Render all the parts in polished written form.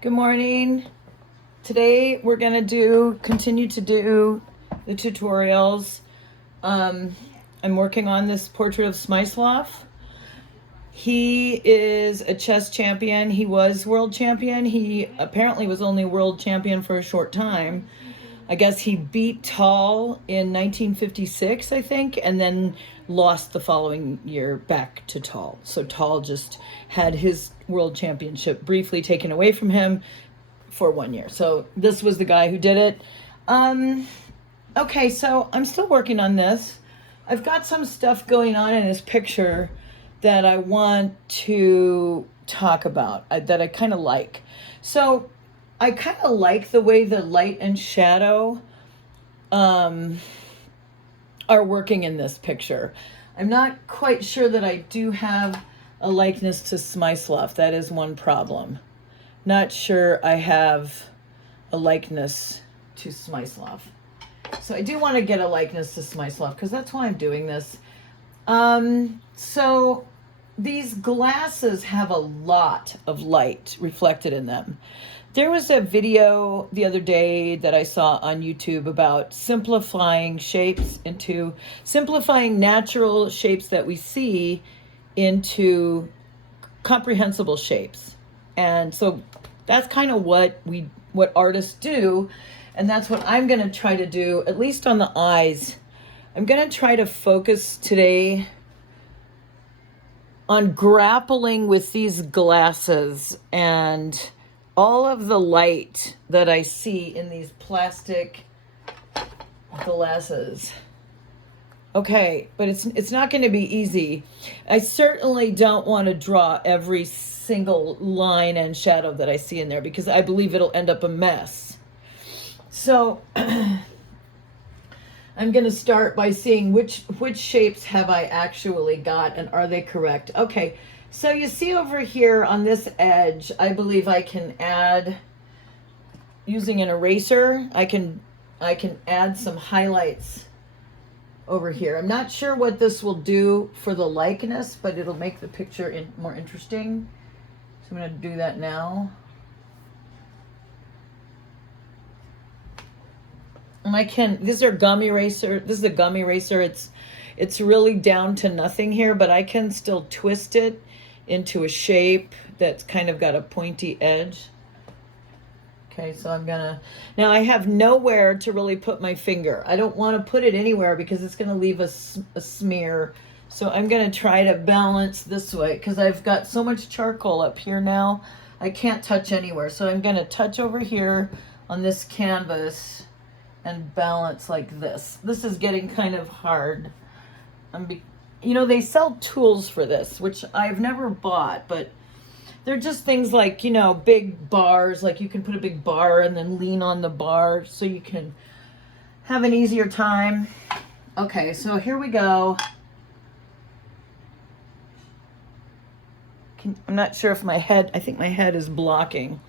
Good morning. Today we're going to continue to do the tutorials. I'm working on this portrait of Smyslov. He is a chess champion. He was world champion. He apparently was only world champion for a short time. I guess he beat Tal in 1956, I think, and then lost the following year back to Tal. So Tal just had his world championship briefly taken away from him for 1 year. So this was the guy who did it. Okay, so I'm still working on this. I've got some stuff going on in this picture that I want to talk about, that I kind of like. So I kind of like the way the light and shadow are working in this picture. I'm not quite sure that I do have a likeness to Smyslov. That is one problem. Not sure I have a likeness to Smyslov. So I do want to get a likeness to Smyslov because that's why I'm doing this. So these glasses have a lot of light reflected in them. There was a video the other day that I saw on YouTube about simplifying natural shapes that we see into comprehensible shapes. And so that's kind of what artists do. And that's what I'm going to try to do, at least on the eyes. I'm going to try to focus today on grappling with these glasses and all of the light that I see in these plastic glasses. Okay, but it's not going to be easy. I certainly don't want to draw every single line and shadow that I see in there because I believe it'll end up a mess. So I'm going to start by seeing which shapes have I actually got and are they correct. Okay, so you see over here on this edge, I believe I can add, using an eraser, I can add some highlights over here. I'm not sure what this will do for the likeness, but it'll make the picture more interesting. So I'm going to do that now. And this is a gum eraser. It's really down to nothing here, but I can still twist it into a shape that's kind of got a pointy edge. Okay, so now I have nowhere to really put my finger. I don't want to put it anywhere because it's going to leave a smear. So I'm going to try to balance this way because I've got so much charcoal up here now. I can't touch anywhere. So I'm going to touch over here on this canvas and balance like this. This is getting kind of hard. They sell tools for this, which I've never bought, but they're just things like, big bars, like you can put a big bar and then lean on the bar so you can have an easier time. Okay, so here we go. I'm not sure if I think my head is blocking.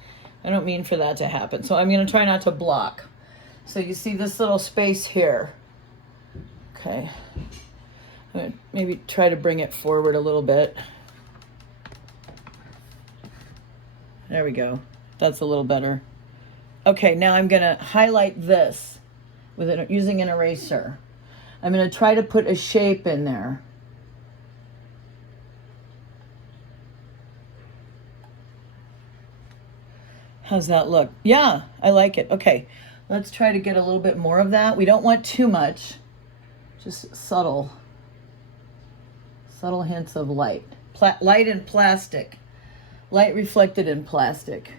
I don't mean for that to happen. So I'm going to try not to block. So you see this little space here. Okay. I'm going to maybe try to bring it forward a little bit. There we go. That's a little better. Okay, now I'm going to highlight this using an eraser. I'm going to try to put a shape in there. How's that look? Yeah, I like it. Okay, let's try to get a little bit more of that. We don't want too much, just subtle hints of light. Light and plastic. Light reflected in plastic,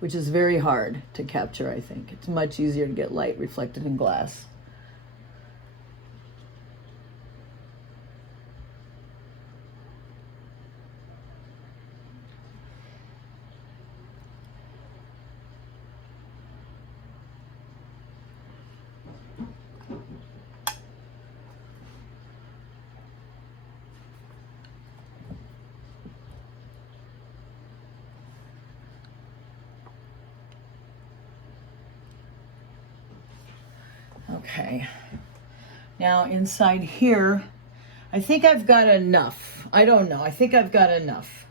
which is very hard to capture, I think. It's much easier to get light reflected in glass. Okay, now inside here, I think I've got enough. I don't know, I think I've got enough.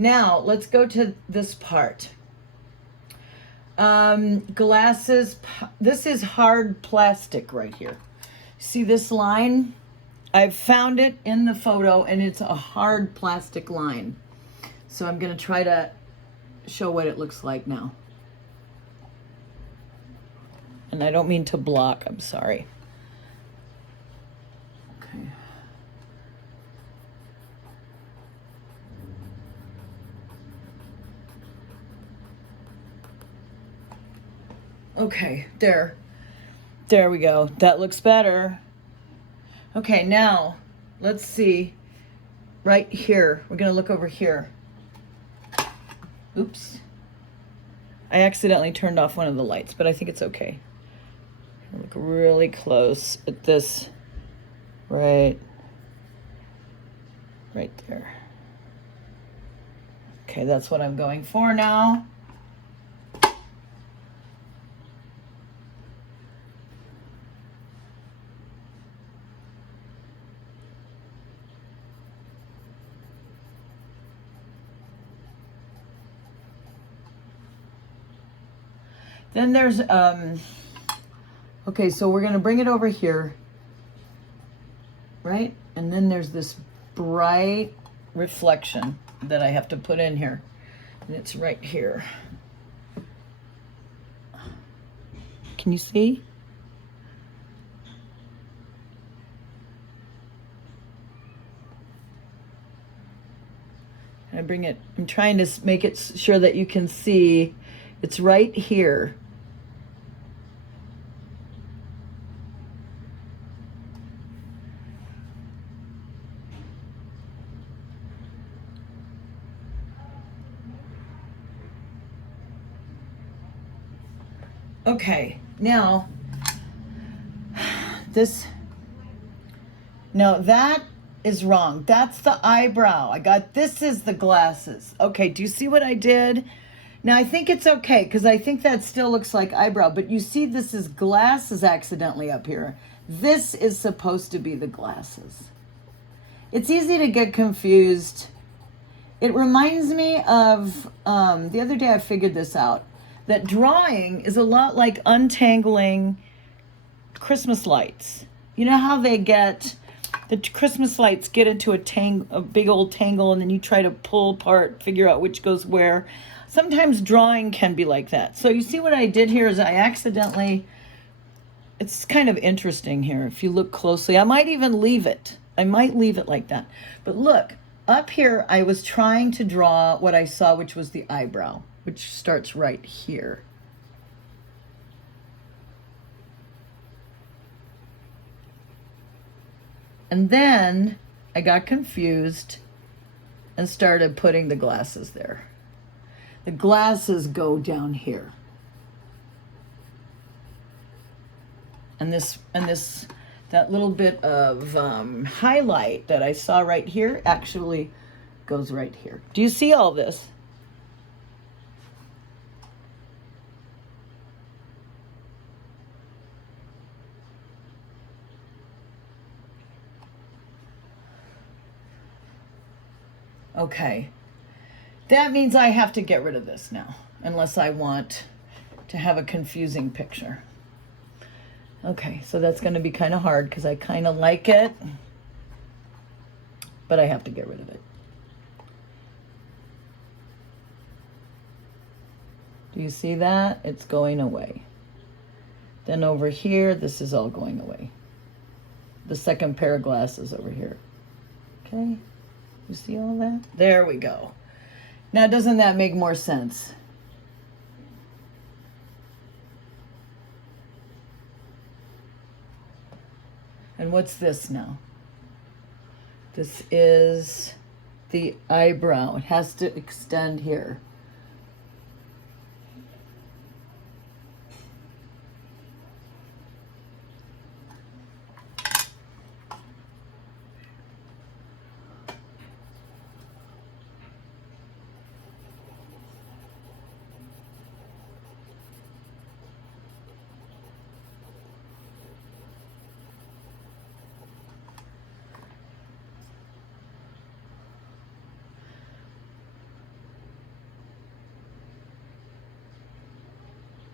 Now, let's go to this part. Glasses. This is hard plastic right here. See this line? I've found it in the photo, and it's a hard plastic line. So I'm going to try to show what it looks like now. And I don't mean to block, I'm sorry. Okay. Okay, there. There we go. That looks better. Okay, now let's see. Right here. We're going to look over here. Oops. I accidentally turned off one of the lights, but I think it's okay. Look really close at this. Right there. Okay, that's what I'm going for now. Then there's, okay, so we're going to bring it over here, right? And then there's this bright reflection that I have to put in here. And it's right here. Can you see? I bring it, I'm trying to make it sure that you can see. It's right here. Okay, now that is wrong. That's the eyebrow. This is the glasses. Okay, do you see what I did? Now I think it's okay because I think that still looks like eyebrow, but you see this is glasses accidentally up here. This is supposed to be the glasses. It's easy to get confused. It reminds me of, the other day I figured this out, that drawing is a lot like untangling Christmas lights. You know how the Christmas lights get into a big old tangle, and then you try to pull apart, figure out which goes where. Sometimes drawing can be like that. So you see what I did here is I accidentally, it's kind of interesting here if you look closely. I might even leave it. I might leave it like that. But look, up here I was trying to draw what I saw, which was the eyebrow, which starts right here. And then I got confused and started putting the glasses there. The glasses go down here. And that little bit of highlight that I saw right here actually goes right here. Do you see all this? Okay. That means I have to get rid of this now, unless I want to have a confusing picture. Okay, so that's going to be kind of hard because I kind of like it, but I have to get rid of it. Do you see that? It's going away. Then over here, this is all going away. The second pair of glasses over here. Okay, you see all that? There we go. Now, doesn't that make more sense? And what's this now? This is the eyebrow. It has to extend here.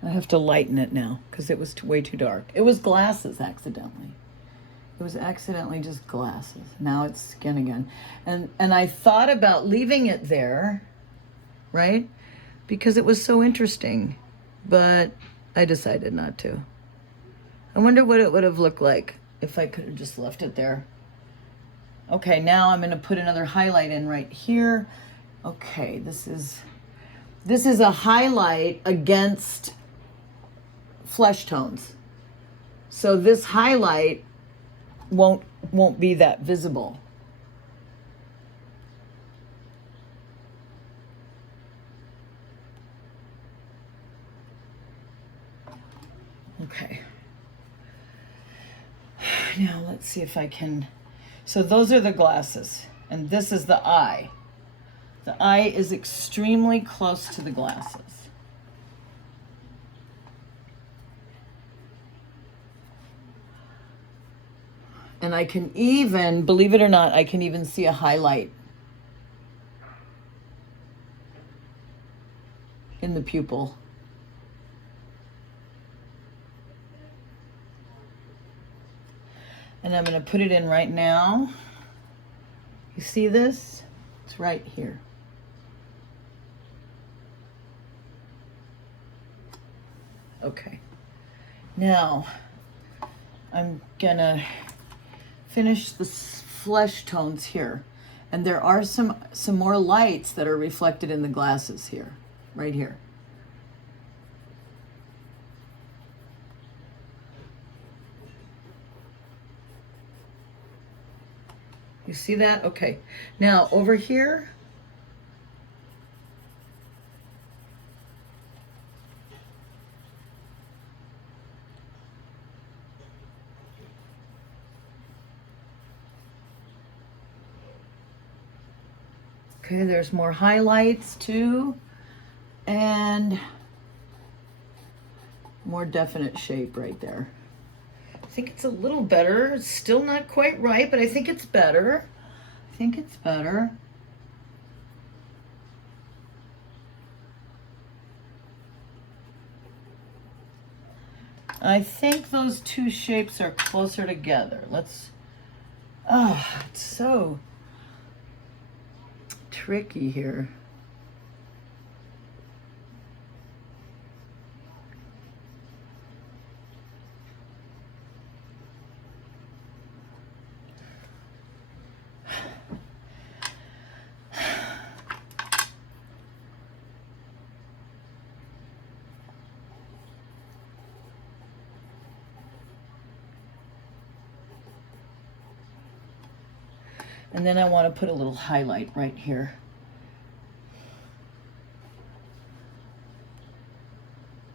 I have to lighten it now because it was way too dark. It was glasses accidentally. It was accidentally just glasses. Now it's skin again. And I thought about leaving it there, right? Because it was so interesting. But I decided not to. I wonder what it would have looked like if I could have just left it there. Okay, now I'm going to put another highlight in right here. Okay, this is a highlight against flesh tones. So this highlight won't be that visible. Okay. Now let's see if I can. So those are the glasses, and this is the eye. The eye is extremely close to the glasses. And I can even, believe it or not, I can even see a highlight in the pupil. And I'm going to put it in right now. You see this? It's right here. Okay. Now, I'm going to finish the flesh tones here. And there are some more lights that are reflected in the glasses here, right here. You see that? Okay. Now over here, okay, there's more highlights too, and more definite shape right there. I think it's a little better. It's still not quite right, but I think it's better. I think it's better. I think those two shapes are closer together. Let's, oh, it's so tricky here. And then I want to put a little highlight right here.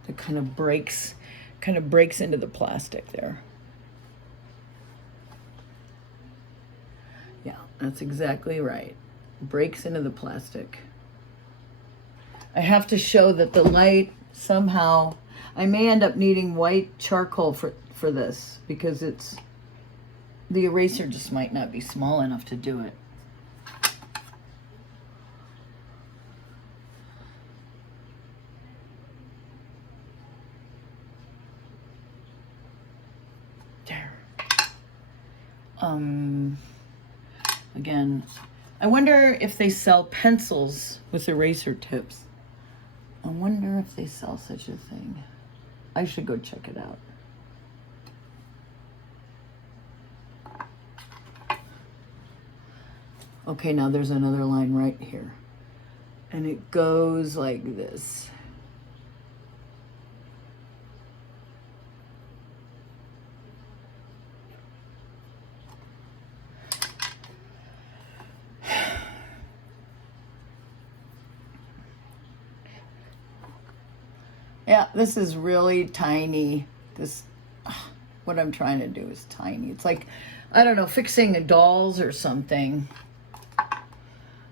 That kind of breaks into the plastic there. Yeah, that's exactly right. Breaks into the plastic. I have to show that the light somehow, I may end up needing white charcoal for this because the eraser just might not be small enough to do it. There. Again, I wonder if they sell pencils with eraser tips. I wonder if they sell such a thing. I should go check it out. Okay, now there's another line right here. And it goes like this. Yeah, this is really tiny. What I'm trying to do is tiny. It's like, I don't know, fixing dolls or something.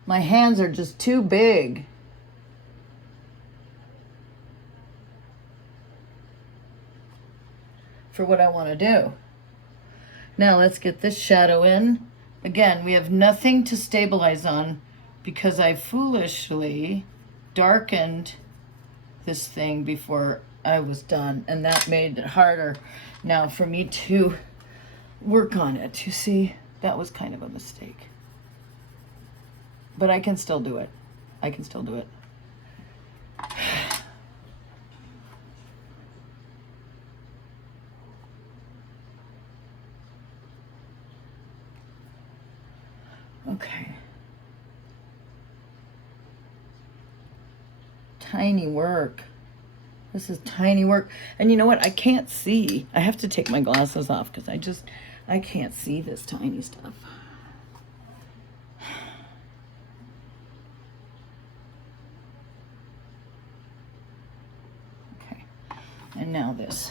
My hands are just too big. For what I want to do. Now let's get this shadow in. Again, we have nothing to stabilize on because I foolishly darkened this thing before I was done, and that made it harder now for me to work on it. You see, that was kind of a mistake. But I can still do it. I can still do it. Okay. Tiny work. This is tiny work. And you know what? I can't see. I have to take my glasses off because I can't see this tiny stuff. Okay. And now this.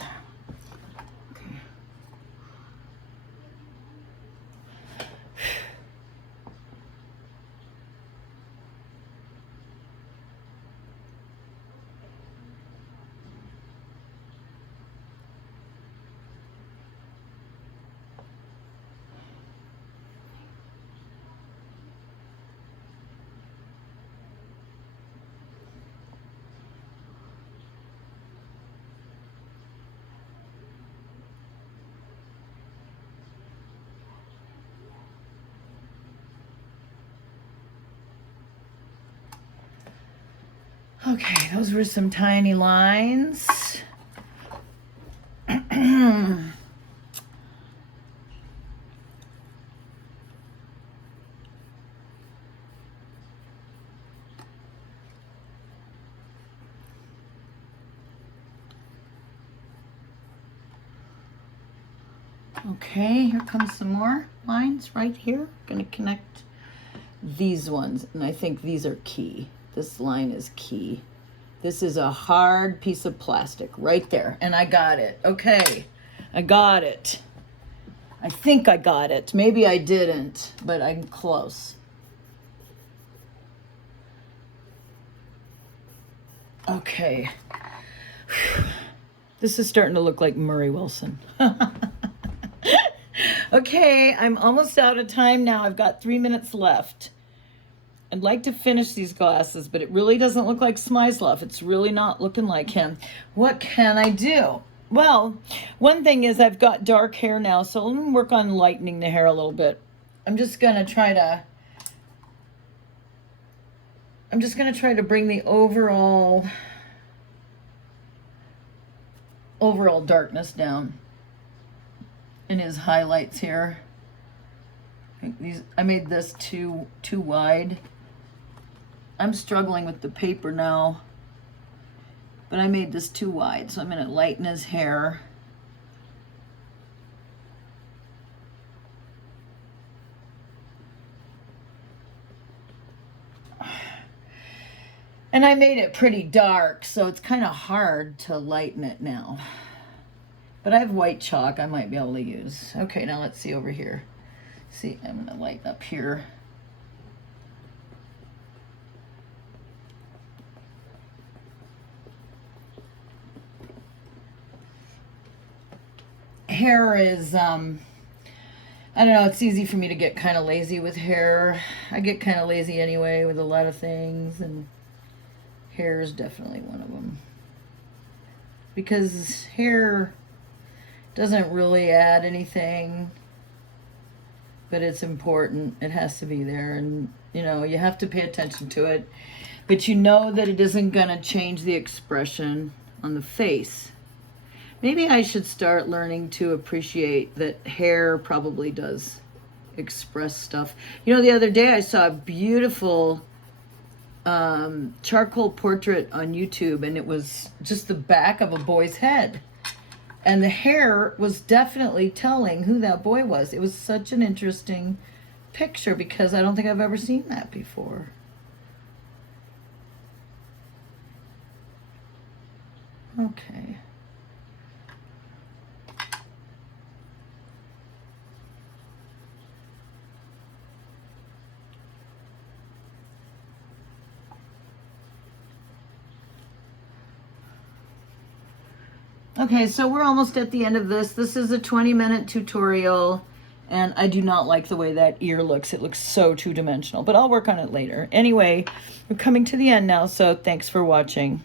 Okay, those were some tiny lines. Okay, here comes some more lines right here. Going to connect these ones, and I think these are key. This line is key. This is a hard piece of plastic right there, and I got it. Okay, I got it. I think I got it. Maybe I didn't, but I'm close. Okay. This is starting to look like Murray Wilson. Okay, I'm almost out of time now. I've got 3 minutes left. I'd like to finish these glasses, but it really doesn't look like Smyslov. It's really not looking like him. What can I do? Well, one thing is I've got dark hair now, so let me work on lightening the hair a little bit. I'm just going to try to bring the overall darkness down in his highlights here. I made this too wide. I'm struggling with the paper now, but I made this too wide, so I'm going to lighten his hair. And I made it pretty dark, so it's kind of hard to lighten it now. But I have white chalk I might be able to use. Okay, now let's see over here. See, I'm going to lighten up here. Hair is, I don't know, it's easy for me to get kind of lazy with hair. I get kind of lazy anyway with a lot of things, and hair is definitely one of them. Because hair doesn't really add anything, but it's important. It has to be there, and you know, you have to pay attention to it, but you know that it isn't going to change the expression on the face. Maybe I should start learning to appreciate that hair probably does express stuff. You know, the other day I saw a beautiful charcoal portrait on YouTube, and it was just the back of a boy's head. And the hair was definitely telling who that boy was. It was such an interesting picture because I don't think I've ever seen that before. Okay. Okay, so we're almost at the end of this. This is a 20-minute tutorial, and I do not like the way that ear looks. It looks so two-dimensional, but I'll work on it later. Anyway, we're coming to the end now, so thanks for watching.